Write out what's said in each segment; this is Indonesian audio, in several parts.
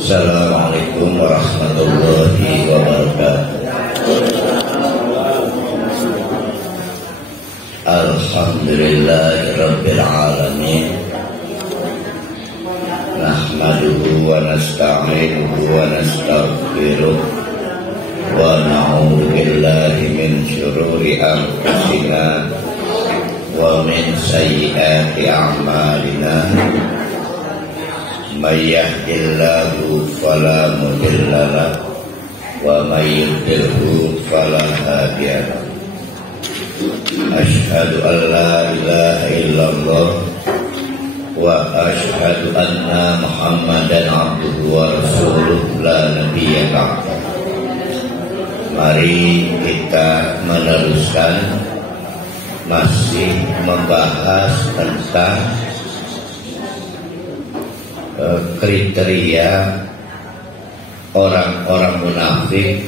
Assalamualaikum warahmatullahi wabarakatuh. Alhamdulillahirabbil alamin. Nahmaduhu wa nasta'inuhu wa nastaghfiruh wa na'udzu billahi min syururi anfusina wa min sayyiati a'malina. May yahdihillahu fala mudilla lahu wa may yudlilhu fala hadiya lahu. Asyhadu an la ilaha illallah wa asyhadu anna Muhammadan abduhu wa rasuluh la nabiyya ba'dahu. Mari kita meneruskan masih membahas tentang kriteria orang-orang munafik.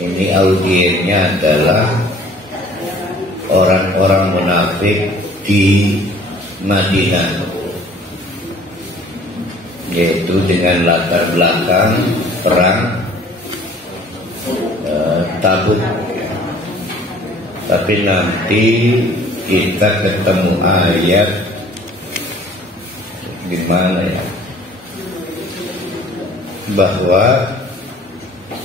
Ini audiennya adalah orang-orang munafik di Madinah, yaitu dengan latar belakang perang Tabuk. Tapi nanti kita ketemu ayat di mana ya, bahwa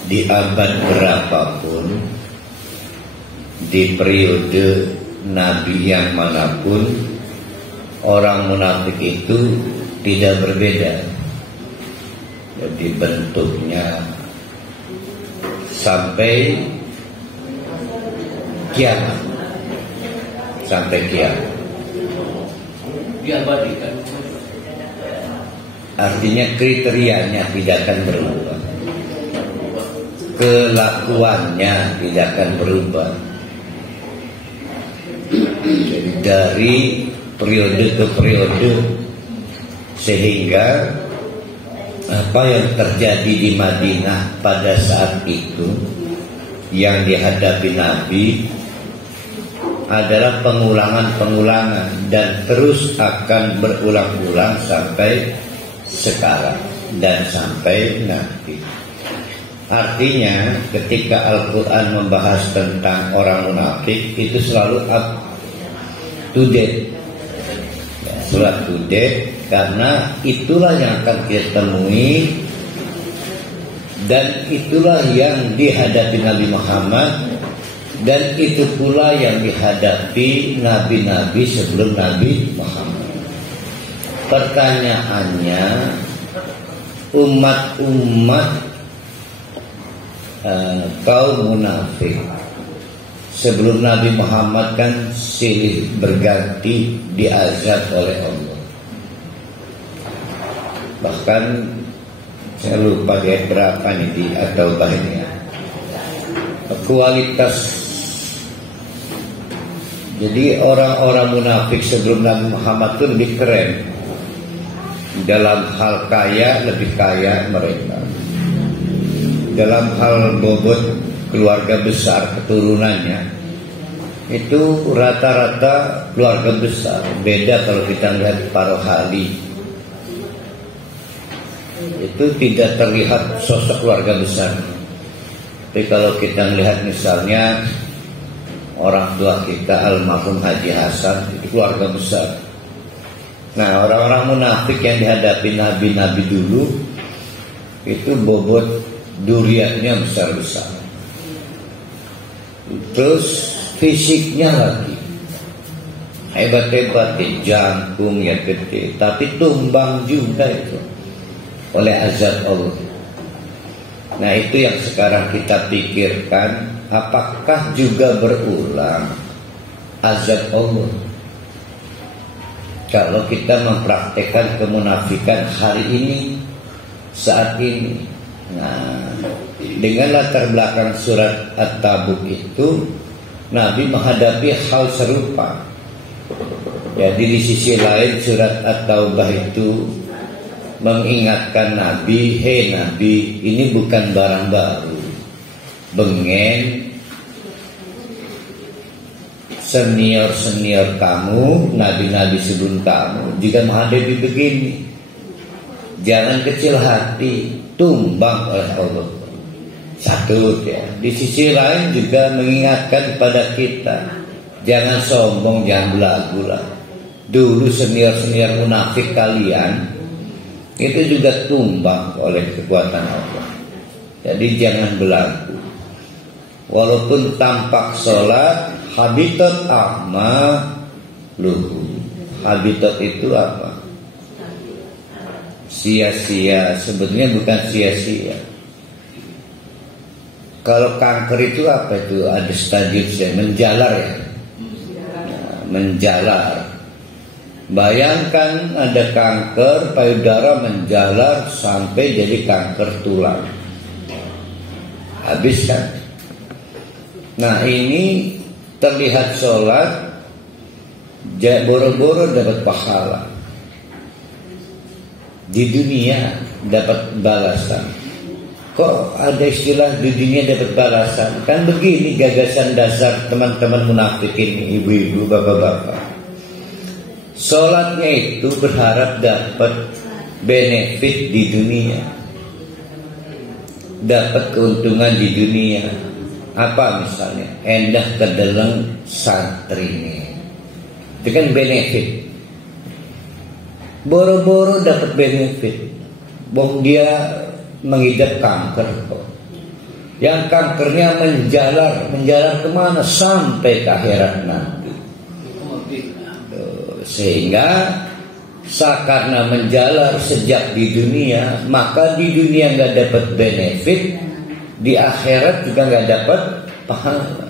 di abad berapapun, di periode Nabi yang manapun, orang munafik itu tidak berbeda. Jadi bentuknya sampai kiamat, sampai kiamat diabadikan. Artinya kriterianya tidak akan berubah, kelakuannya tidak akan berubah. Jadi dari periode ke periode, sehingga apa yang terjadi di Madinah pada saat itu yang dihadapi Nabi adalah pengulangan-pengulangan dan terus akan berulang-ulang sampai sekarang dan sampai nanti. Artinya ketika Al-Quran membahas tentang orang munafik, itu selalu up to date, ya, selalu up to date, karena itulah yang akan kita temui dan itulah yang dihadapi Nabi Muhammad, dan itu pula yang dihadapi nabi-nabi sebelum Nabi Muhammad. Pertanyaannya, umat-umat kaum munafik sebelum Nabi Muhammad kan silih berganti diazab oleh Allah. Bahkan saya lupa di ayat berapa nih di At-Taubahnya, kualitas. Jadi orang-orang munafik sebelum Nabi Muhammad itu lebih keren. Dalam hal kaya, lebih kaya mereka. Dalam hal bobot keluarga besar, keturunannya, itu rata-rata keluarga besar. Beda kalau kita lihat para wali, itu tidak terlihat sosok keluarga besar. Tapi kalau kita melihat misalnya orang tua kita almarhum Haji Hasan, itu keluarga besar. Nah, orang-orang munafik yang dihadapi nabi-nabi dulu itu bobot duriannya besar-besar. Terus fisiknya lagi hebat-hebat, jangkung ya gede, tapi tumbang juga itu oleh azab Allah. Nah, itu yang sekarang kita pikirkan, apakah juga berulang azab Allah kalau kita mempraktekkan kemunafikan hari ini, saat ini. Nah, dengan latar belakang surat At-Tabuk itu, Nabi menghadapi hal serupa. Jadi di sisi lain surat At-Taubah itu mengingatkan Nabi, hei Nabi, ini bukan barang baru. Bengen senior-senior kamu, nabi-nabi sebelum kamu juga menghadapi begini. Jangan kecil hati, tumbang oleh Allah. Satu ya. Di sisi lain juga mengingatkan kepada kita, jangan sombong, jangan belagu lah. Dulu senior-senior munafik kalian itu juga tumbang oleh kekuatan Allah. Jadi jangan belagu. Walaupun tampak sholat, habitat a'maluhum. Habitat itu apa? Sia-sia. Sebetulnya bukan sia-sia. Kalau kanker itu apa itu? Ada stadium menjalar ya. Menjalar. Bayangkan ada kanker payudara menjalar sampai jadi kanker tulang. Habis kan? Nah ini terlihat sholat, boro-boro dapat pahala. Di dunia dapat balasan. Kok ada istilah di dunia dapat balasan? Kan begini gagasan dasar teman-teman munafik ini, ibu-ibu, bapak-bapak. Sholatnya itu berharap dapat benefit di dunia, dapat keuntungan di dunia. Apa misalnya? Endah kedeleng santrinya. Itu kan benefit. Boro-boro dapat benefit. Bong dia mengidap kanker kok. Yang kankernya menjalar kemana? Sampai ke akhirat nanti. Sehingga karena menjalar sejak di dunia, maka di dunia nggak dapat benefit, di akhirat juga nggak dapat pahala.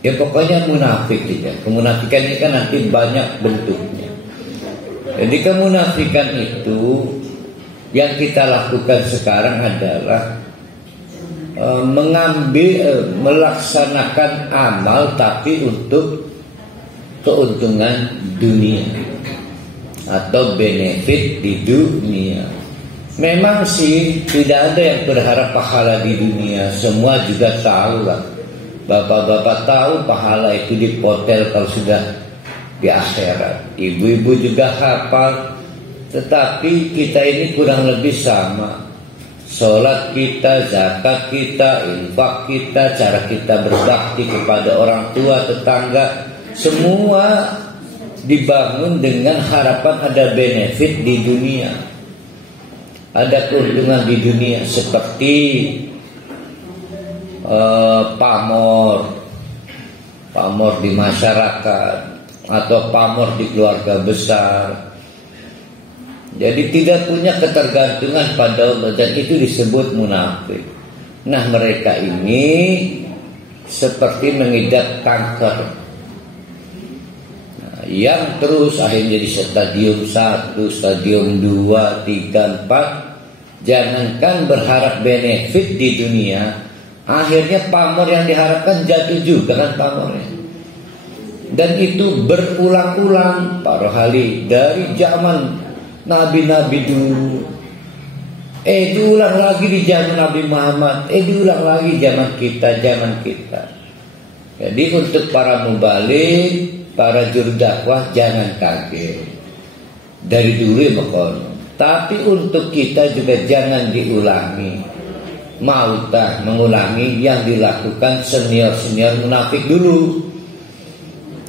Ya pokoknya munafik ya. Kemunafikan ini kan nanti banyak bentuknya. Jadi kemunafikan itu yang kita lakukan sekarang adalah melaksanakan amal tapi untuk keuntungan dunia atau benefit di dunia. Memang sih tidak ada yang berharap pahala di dunia. Semua juga tahu lah. Bapak-bapak tahu pahala itu dipotel kalau sudah di akhirat. Ibu-ibu juga hafal. Tetapi kita ini kurang lebih sama. Sholat kita, zakat kita, infak kita, cara kita berbakti kepada orang tua, tetangga, semua dibangun dengan harapan ada benefit di dunia, ada keuntungan di dunia, seperti pamor di masyarakat atau pamor di keluarga besar. Jadi tidak punya ketergantungan pada Allah, dan itu disebut munafik. Nah mereka ini seperti mengidap kanker yang terus akhirnya di stadium 1, stadium 2, 3, 4. Jangankan berharap benefit di dunia, akhirnya pamor yang diharapkan jatuh juga kan pamornya. Dan itu berulang-ulang para kali dari zaman Nabi-Nabi dulu, diulang lagi di zaman Nabi Muhammad, diulang lagi zaman kita. Jadi untuk para mubalik, para juru dakwah jangan kaget. Dari dulu ya makanya. Tapi untuk kita juga jangan diulangi. Mautah mengulangi yang dilakukan senior-senior munafik dulu.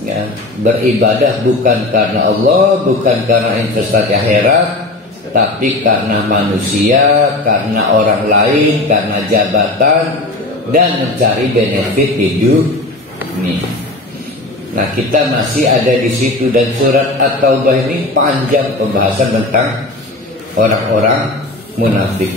Ya, beribadah bukan karena Allah, bukan karena investasi akhirat, tapi karena manusia, karena orang lain, karena jabatan, dan mencari benefit hidup ini. Nah kita masih ada di situ, dan surat At-Taubah ini panjang pembahasan tentang orang-orang munafik.